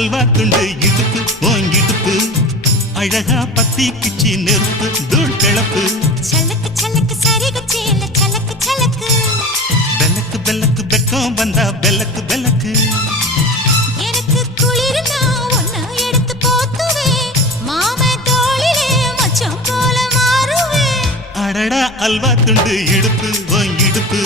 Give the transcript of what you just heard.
அல்வா துண்டு இடுப்பு ஓங்கிடுப்பு அழகா பத்தி கிச்சி நெருப்பு தூள் கிளப்பு சலக்கு சலக்கு சரிகச்சேல சலக்கு சலக்கு பெலக்கு பெலக்கு பெக்கம் வந்தா பெலக்கு பெலக்கு எனக்கு குளிர்னா ஒன்ன எடுத்து போத்துவே மாமே தோளிலே மச்சம் போல மாறுவே அடடா அல்வா துண்டு இடுப்பு ஓங்கிடுப்பு